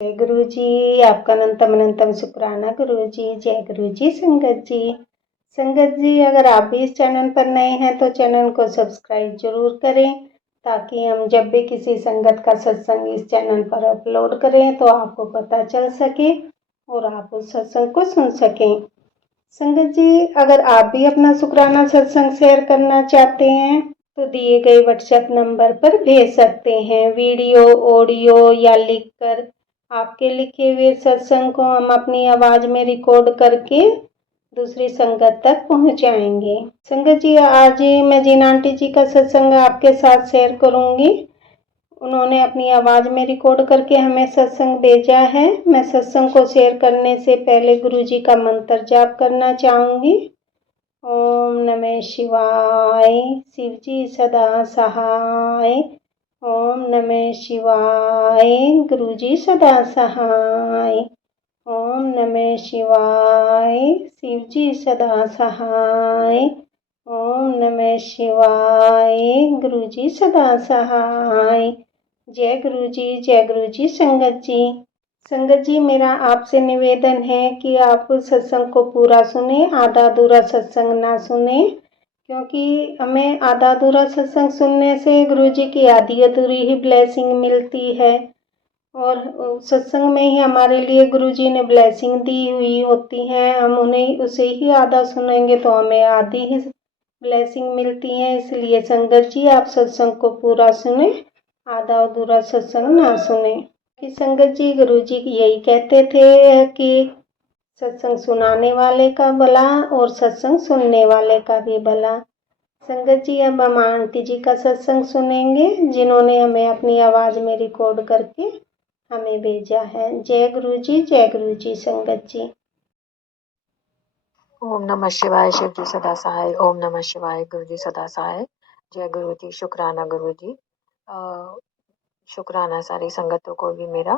जय गुरु जी। आपका अनंतम अनंतम शुक्राना गुरु जी। जय गुरु जी। संगत जी, अगर आप भी इस चैनल पर नए हैं तो चैनल को सब्सक्राइब जरूर करें, ताकि हम जब भी किसी संगत का सत्संग इस चैनल पर अपलोड करें तो आपको पता चल सके और आप उस सत्संग को सुन सकें। संगत जी, अगर आप भी अपना शुक्राना सत्संग शेयर करना चाहते हैं तो दिए गए व्हाट्सएप नंबर पर भेज सकते हैं। वीडियो, ऑडियो या लिखकर आपके लिखे हुए सत्संग को हम अपनी आवाज में रिकॉर्ड करके दूसरी संगत तक पहुंचाएंगे। संगत जी, आज मैं जिन आंटी जी का सत्संग आपके साथ शेयर करूंगी, उन्होंने अपनी आवाज में रिकॉर्ड करके हमें सत्संग भेजा है। मैं सत्संग को शेयर करने से पहले गुरु जी का मंत्र जाप करना चाहूंगी। ओम नमः शिवाय, शिव जी सदा सहाय। ओम नमः शिवाय, गुरु जी सदा सहाय। ओम नमः शिवाय, शिव जी सदा सहाय। ओम नमः शिवाय, गुरु जी सदा सहाय। जय गुरु जी। जय गुरु जी। संगत जी, मेरा आपसे निवेदन है कि आप सत्संग को पूरा सुने, आधा अधूरा सत्संग ना सुने, क्योंकि हमें आधा अधूरा सत्संग सुनने से गुरु जी की आधी अधूरी ही ब्लेसिंग मिलती है, और सत्संग में ही हमारे लिए गुरु जी ने ब्लेसिंग दी हुई होती है। हम उन्हें उसे ही आधा सुनेंगे तो हमें आधी ही ब्लेसिंग मिलती है। इसलिए संगत जी, आप सत्संग को पूरा सुने, आधा अधूरा सत्संग ना सुने। कि संगत जी, गुरु जी यही कहते थे कि सत्संग सुनाने वाले का भला और सत्संग सुनने वाले का भी भला। संगत जी, अब हम आंटी जी का सत्संग सुनेंगे, जिन्होंने हमें अपनी आवाज में रिकॉर्ड करके हमें भेजा है। जय गुरु जी। जय गुरु जी। संगत जी, ओम नमः शिवाय, शिव जी सदा सहाय। ओम नमः शिवाय, गुरु जी सदा सहाय। जय गुरु जी। शुक्राना गुरु जी। शुक्राना सारी संगतों को भी मेरा।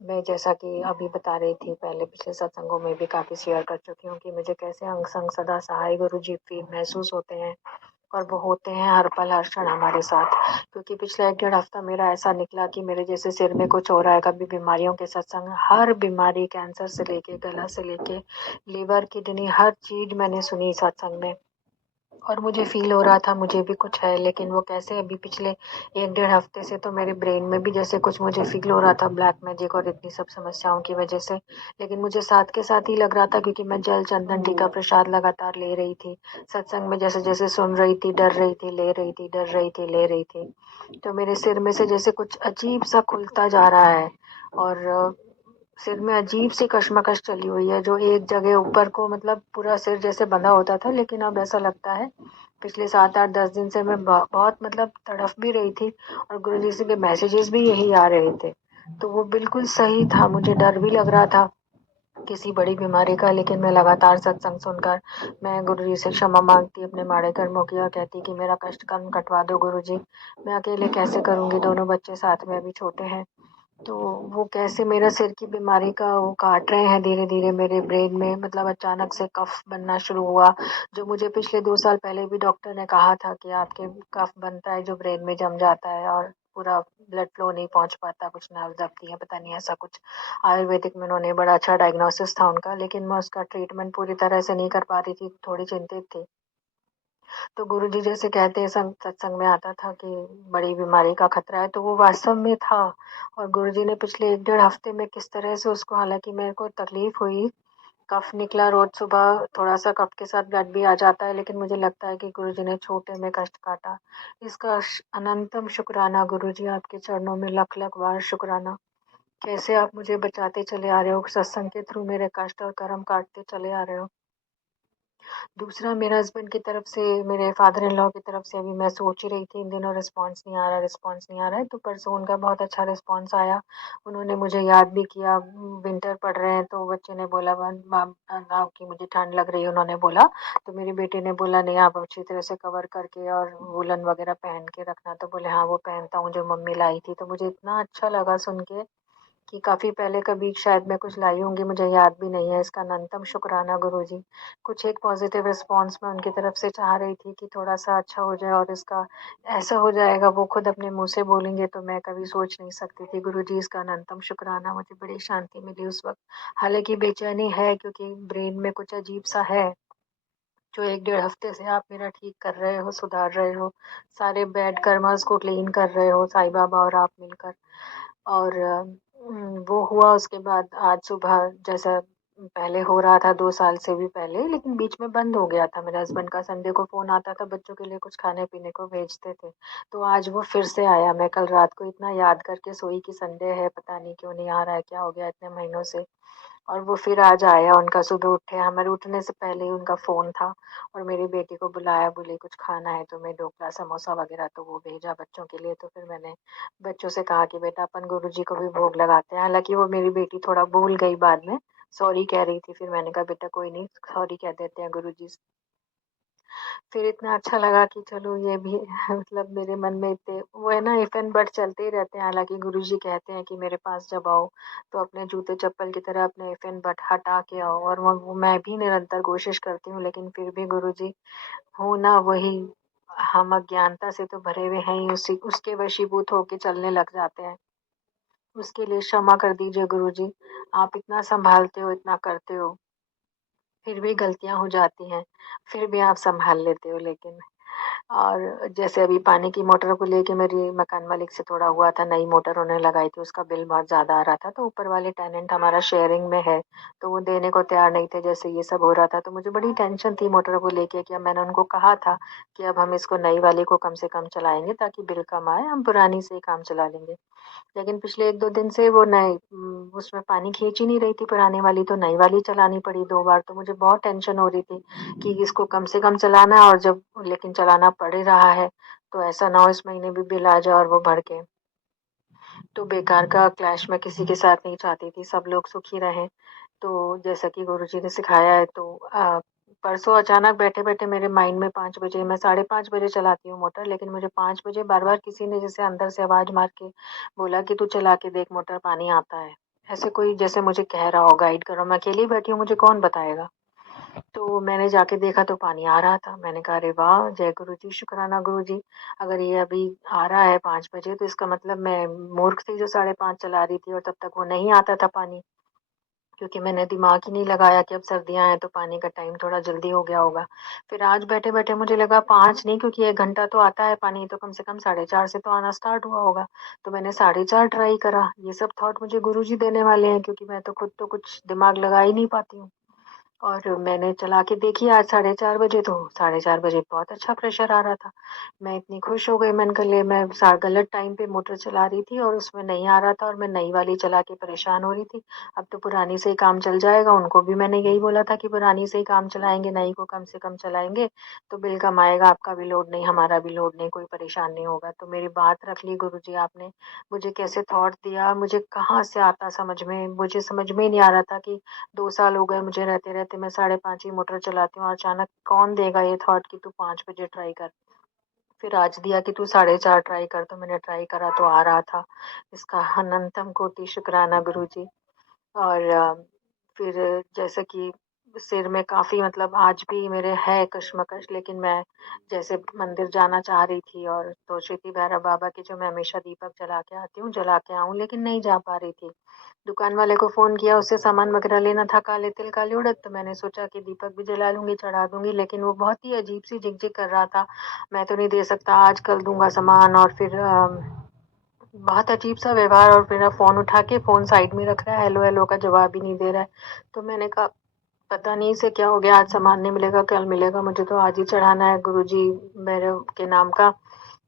मैं जैसा कि अभी बता रही थी, पहले पिछले सत्संगों में भी काफ़ी शेयर कर चुकी हूँ कि मुझे कैसे अंग संग सदा सहाय गुरु जी फील महसूस होते हैं, और वो होते हैं हर पल हर क्षण हमारे साथ। क्योंकि पिछला 1 डेढ़ हफ्ता मेरा ऐसा निकला कि मेरे जैसे सिर में कुछ हो रहा है, कभी बीमारियों के सत्संग, हर बीमारी, कैंसर से लेके गला से लेके लीवर किडनी हर चीज मैंने सुनी सत्संग में, और मुझे फील हो रहा था मुझे भी कुछ है। लेकिन वो कैसे, अभी पिछले 1 डेढ़ हफ्ते से तो मेरे ब्रेन में भी जैसे कुछ मुझे फील हो रहा था, ब्लैक मैजिक और इतनी सब समस्याओं की वजह से। लेकिन मुझे साथ के साथ ही लग रहा था, क्योंकि मैं जल चंदन टीका प्रसाद लगातार ले रही थी सत्संग में, जैसे जैसे सुन रही थी, डर रही थी, ले रही थी, डर रही थी, ले रही थी, तो मेरे सिर में से जैसे कुछ अजीब सा खुलता जा रहा है, और सिर में अजीब सी कशमकश चली हुई है, जो एक जगह ऊपर को, मतलब पूरा सिर जैसे बंधा होता था, लेकिन अब ऐसा लगता है पिछले 7 8 10 दिन से मैं बहुत मतलब तड़फ भी रही थी, और गुरुजी से के मैसेजेस भी यही आ रहे थे। तो वो बिल्कुल सही था, मुझे डर भी लग रहा था किसी बड़ी बीमारी का। लेकिन मैं लगातार सत्संग सुनकर मैं गुरुजी से क्षमा मांगती अपने माड़े कर्मों की, और कहती कि मेरा कष्ट कर्म कटवा दो गुरुजी, मैं अकेले कैसे करूँगी, दोनों बच्चे साथ में अभी छोटे हैं। तो वो कैसे मेरा सिर की बीमारी का वो काट रहे हैं धीरे धीरे मेरे ब्रेन में, मतलब अचानक से कफ बनना शुरू हुआ, जो मुझे पिछले 2 साल पहले भी डॉक्टर ने कहा था कि आपके कफ बनता है जो ब्रेन में जम जाता है, और पूरा ब्लड फ्लो नहीं पहुंच पाता, कुछ नर्व दबती है, पता नहीं ऐसा कुछ। आयुर्वेदिक में उन्होंने बड़ा अच्छा डायग्नोसिस था उनका, लेकिन मैं उसका ट्रीटमेंट पूरी तरह से नहीं कर पा रही थी, थोड़ी चिंतित थी। तो गुरुजी जैसे कहते हैं, सत्संग में आता था कि बड़ी बीमारी का खतरा है, तो वो वास्तव में था। और गुरुजी ने पिछले 1 डेढ़ हफ्ते में किस तरह से उसको, हालांकि मेरे को तकलीफ हुई, कफ निकला रोज सुबह, थोड़ा सा कफ के साथ ब्लड भी आ जाता है, लेकिन मुझे लगता है कि गुरुजी ने छोटे में कष्ट काटा। इसका अनंतम शुक्राना गुरुजी, आपके चरणों में लख लख बार शुक्राना। कैसे आप मुझे बचाते चले आ रहे हो, सत्संग के थ्रू मेरे कष्ट और कर्म काटते चले आ रहे हो। दूसरा, मेरे हस्बैंड की तरफ से, मेरे फादर इन लॉ की तरफ से अभी मैं सोच ही रही थी, इन दिनों रिस्पांस नहीं आ रहा, रिस्पांस नहीं आ रहा है, तो परसों उनका बहुत अच्छा रिस्पांस आया। उन्होंने मुझे याद भी किया, विंटर पड़ रहे हैं तो बच्चे ने बोला माम नाव की मुझे ठंड लग रही है, उन्होंने बोला, तो मेरी बेटी ने बोला नहीं आप अच्छी तरह से कवर करके और वुलन वगैरह पहन के रखना, तो बोले हाँ वो पहनता हूँ जो मम्मी लाई थी। तो मुझे इतना अच्छा लगा सुन के कि काफ़ी पहले कभी शायद मैं कुछ लाई होंगी, मुझे याद भी नहीं है। इसका अनंतम शुक्राना गुरुजी। कुछ एक पॉज़िटिव रिस्पॉन्स मैं उनकी तरफ से चाह रही थी कि थोड़ा-सा अच्छा हो जाए और इसका ऐसा हो जाएगा, वो खुद अपने मुँह से बोलेंगे तो मैं कभी सोच नहीं सकती थी। गुरुजी इसका अनंतम शुक्राना, मुझे बड़ी शांति मिली उस वक़्त। हालाँकि बेचैनी है क्योंकि ब्रेन में कुछ अजीब-सा है, जो 1 डेढ़ हफ़्ते से आप मेरा ठीक कर रहे हो, सुधार रहे हो। सारे बैड कर्मास को क्लीन कर रहे हो, साईं बाबा और आप मिलकर। और वो हुआ उसके बाद आज सुबह जैसा पहले हो रहा था 2 साल से भी पहले, लेकिन बीच में बंद हो गया था। मेरे हस्बैंड का संडे को फ़ोन आता था, बच्चों के लिए कुछ खाने-पीने को भेजते थे। तो आज वो फिर से आया। मैं कल रात को इतना याद करके सोई कि संडे है, पता नहीं क्यों नहीं आ रहा है, क्या हो गया इतने महीनों से। और वो फिर आज आया, उनका सुबह उठे हमारे उठने से पहले ही उनका फ़ोन था और मेरी बेटी को बुलाया, बोली कुछ खाना है तो मैं ढोकला, समोसा वग़ैरह तो वो भेजा बच्चों के लिए। तो फिर मैंने बच्चों से कहा कि बेटा अपन गुरुजी को भी भोग लगाते हैं। हालाँकि वो मेरी बेटी थोड़ा भूल गई बाद में, सॉरी कह रही थी। फिर मैंने कहा बेटा कोई नहीं, सॉरी कह देते हैं गुरुजी से। फिर इतना अच्छा लगा कि चलो ये भी मतलब मेरे मन में इतने वो है ना इफ एंड बट चलते ही रहते हैं। हालाँकि गुरुजी कहते हैं कि मेरे पास जब आओ तो अपने जूते-चप्पल की तरह अपने इफ एंड बट हटा के आओ और वो मैं भी निरंतर कोशिश करती हूँ, लेकिन फिर भी गुरुजी हो ना वही हम अज्ञानता से तो भरे हुए हैं ही, उसी उसके वशीभूत होके चलने लग जाते हैं। उसके लिए क्षमा कर दीजिए गुरुजी। आप इतना सँभालते हो, इतना करते हो, फिर भी गलतियाँ हो जाती हैं, फिर भी आप सँभाल लेते हो लेकिन। और जैसे अभी पानी की मोटर को लेके मेरी मकान मालिक से थोड़ा हुआ था, नई मोटर उन्होंने लगाई थी, उसका बिल बहुत ज़्यादा आ रहा था, तो ऊपर वाले टेनेंट हमारा शेयरिंग में है, तो वो देने को तैयार नहीं थे, जैसे ये सब हो रहा था, तो मुझे बड़ी टेंशन थी मोटर को लेके कि अब मैंने उनको कहा था कि अब हम इसको नई वाली को कम से कम चलाएँगे ताकि बिल कम आए, हम पुरानी से ही काम चला लेंगे। लेकिन पिछले 1-2 दिन से वो नए उसमें पानी खींच ही नहीं रही थी पुरानी वाली, तो नई वाली चलानी पड़ी 2 बार, तो मुझे बहुत टेंशन हो रही थी कि इसको कम से कम चलाना है और जब लेकिन चलाना पड़ ही रहा है, तो ऐसा ना हो इस महीने भी बिल आ जाए और वो बढ़ के। तो बेकार का क्लैश मैं किसी के साथ नहीं चाहती थी, सब लोग सुखी रहें। तो जैसा कि गुरुजी ने सिखाया है तो परसों अचानक बैठे-बैठे मेरे माइंड में 5 बजे मैं 5:30 बजे चलाती हूँ मोटर, लेकिन मुझे 5 बजे बार-बार किसी ने जैसे अंदर से आवाज़ मार के बोला कि, "तू चला के देख मोटर पानी आता है।" ऐसे कोई जैसे मुझे कह रहा हो, गाइड कर रहा हो, मैं अकेली बैठी हूँ, मुझे कौन बताएगा? तो मैंने जाके देखा तो पानी आ रहा था। मैंने कहा, "अरे वाह! जय गुरुजी, शुक्राना गुरुजी, अगर ये अभी आ रहा है 5 बजे तो इसका मतलब मैं मूर्ख थी जो 5:30 चला रही थी और तब तक वो नहीं आता था पानी।" क्योंकि मैंने दिमाग ही नहीं लगाया कि अब सर्दियाँ हैं तो पानी का टाइम थोड़ा जल्दी हो गया होगा। फिर आज बैठे-बैठे मुझे लगा 5 नहीं क्योंकि 1 घंटा तो आता है पानी तो कम से कम 4:30 से तो आना स्टार्ट हुआ होगा। तो मैंने 4:30 ट्राई करा। ये सब थॉट मुझे गुरुजी देने वाले हैं क्योंकि मैं तो खुद तो कुछ दिमाग लगा ही नहीं पाती हूँ। और मैंने चला के देखी आज 4:30 बजे तो 4:30 बजे बहुत अच्छा प्रेशर आ रहा था। मैं इतनी खुश हो गई मैंने कहा ले मैं सा गलत टाइम पे मोटर चला रही थी और उसमें नहीं आ रहा था और मैं नई वाली चला के परेशान हो रही थी। अब तो पुरानी से ही काम चल जाएगा, उनको भी मैंने यही बोला था कि पुरानी से ही काम चलाएँगे, नई को कम से कम चलाएँगे, तो बिल कम आएगा, आपका भी लोड नहीं, हमारा भी लोड नहीं, कोई परेशान नहीं होगा। तो मेरी बात रख ली गुरुजी आपने, मुझे कैसे थॉट दिया, मुझे कहाँ से आता समझ में, मुझे समझ में ही नहीं आ रहा था कि 2 साल हो गए मुझे रहते-रहते मैं 5:30 ही मोटर चलाती हूँ और अचानक कौन देगा ये थॉट कि तू 5 बजे ट्राई कर। फिर आज दिया कि तू 4:30 ट्राई कर, तो मैंने ट्राई करा तो आ रहा था। इसका अनंतम कोटि शुक्राना गुरुजी। और फिर जैसे कि सिर में काफ़ी मतलब आज भी मेरे है कश्मकश लेकिन मैं जैसे मंदिर जाना चाह रही थी और सोच रही थी भैरव बाबा की जो मैं हमेशा दीपक जला के आती हूँ, जला के आऊँ लेकिन नहीं जा पा रही थी। दुकान वाले को फ़ोन किया, उससे सामान वग़ैरह लेना था काले तिल, काली उड़द, तो मैंने सोचा कि दीपक भी जला लूँगी, चढ़ा दूँगी, लेकिन वो बहुत ही अजीब-सी झिक-झिक कर रहा था। मैं तो नहीं दे सकता, आज कल दूँगा सामान और फिर बहुत अजीब-सा व्यवहार और फिर फ़ोन उठा के फ़ोन साइड में रख रहा है, हेलो, हेलो का जवाब ही नहीं दे रहा है। तो मैंने कहा पता नहीं इसे क्या हो गया, आज सामान नहीं मिलेगा, कल मिलेगा, मुझे तो आज ही चढ़ाना है गुरुजी मेरे के नाम का,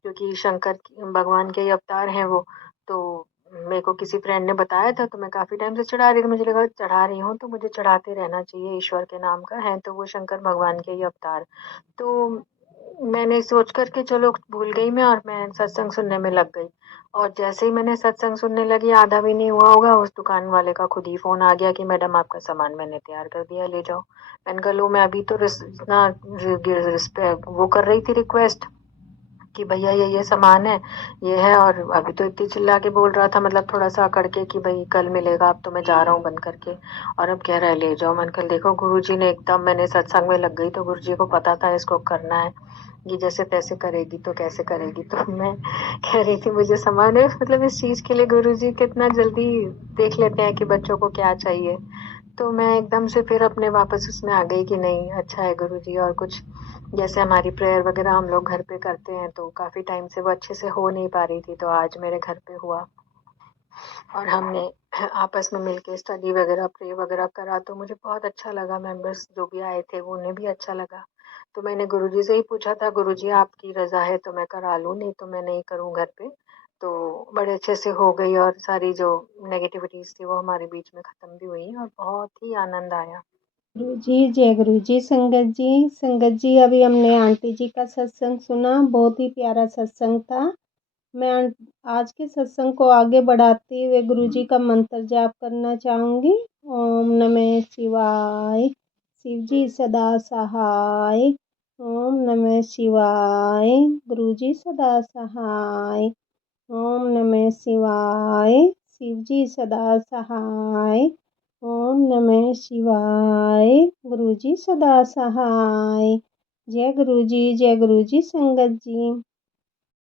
क्योंकि शंकर भगवान के ही अवतार हैं वो। तो मेरे को किसी फ्रेंड ने बताया था, तो मैं काफ़ी टाइम से चढ़ा रही थी, मुझे लगा चढ़ा रही हूँ, तो मुझे चढ़ाते रहना चाहिए, ईश्वर के नाम का है, तो वो शंकर भगवान के ही अवतार। तो मैंने सोच कर के चलो भूल गई मैं और मैं सत्संग सुनने में लग गई। और जैसे ही मैंने सत्संग सुनने लगी, आधा भी नहीं हुआ होगा, उस दुकान वाले का खुद ही फ़ोन आ गया कि मैडम आपका सामान मैंने तैयार कर दिया, ले जाओ। मैंने कहा लो मैं अभी तो रिस इतना रि गिर रिस्पे वो कर रही थी रिक्वेस्ट कि भैया ये सामान है, ये है, और अभी तो इतनी चिल्ला के बोल रहा था, मतलब थोड़ा-सा अकड़ के कि भई कल मिलेगा, अब तो मैं जा रहा हूँ बंद करके, और अब कह रहा है ले जाओ। मैंने कहा देखो गुरुजी ने एकदम, मैंने सत्संग में लग गई तो गुरुजी को पता था इसको करना है, ये जैसे-तैसे करेगी तो कैसे करेगी। तो मैं कह रही थी मुझे सामान है, मतलब इस चीज़ के लिए गुरुजी कितना जल्दी देख लेते हैं कि बच्चों को क्या चाहिए। तो मैं एकदम से फिर अपने वापस उसमें आ गई कि नहीं अच्छा है गुरुजी। और कुछ जैसे हमारी प्रेयर वगैरह हम लोग घर पे करते हैं, तो काफ़ी टाइम से वो अच्छे से हो नहीं पा रही थी, तो आज मेरे घर पे हुआ और हमने आपस में मिलके स्टडी वगैरह, प्रे वगैरह करा, तो मुझे बहुत अच्छा लगा। मेंबर्स जो भी आए थे वो उन्हें भी अच्छा लगा। तो मैंने गुरुजी से ही पूछा था, गुरुजी आपकी रज़ा है तो मैं करा लूँ, नहीं तो मैं नहीं करूँ घर पे। तो बड़े अच्छे से हो गई और सारी जो नेगेटिविटीज़ थी वो हमारे बीच में ख़त्म भी हुई और बहुत ही आनंद आया। गुरु जी जय गुरु जी। संगत जी अभी हमने आंटी जी का सत्संग सुना, बहुत ही प्यारा सत्संग था। मैं आज के सत्संग को आगे बढ़ाते हुए गुरु जी का मंत्र जाप करना चाहूँगी। ओम नमः शिवाय, शिव जी सदा सहाय। ओम नमः शिवाय, गुरु जी सदा सहाय। ओम नमः शिवाय, शिव जी सदा सहाय। ओम नमः शिवाय, गुरु जी सदा सहाय। जय गुरु जी, जय गुरु जी। संगत जी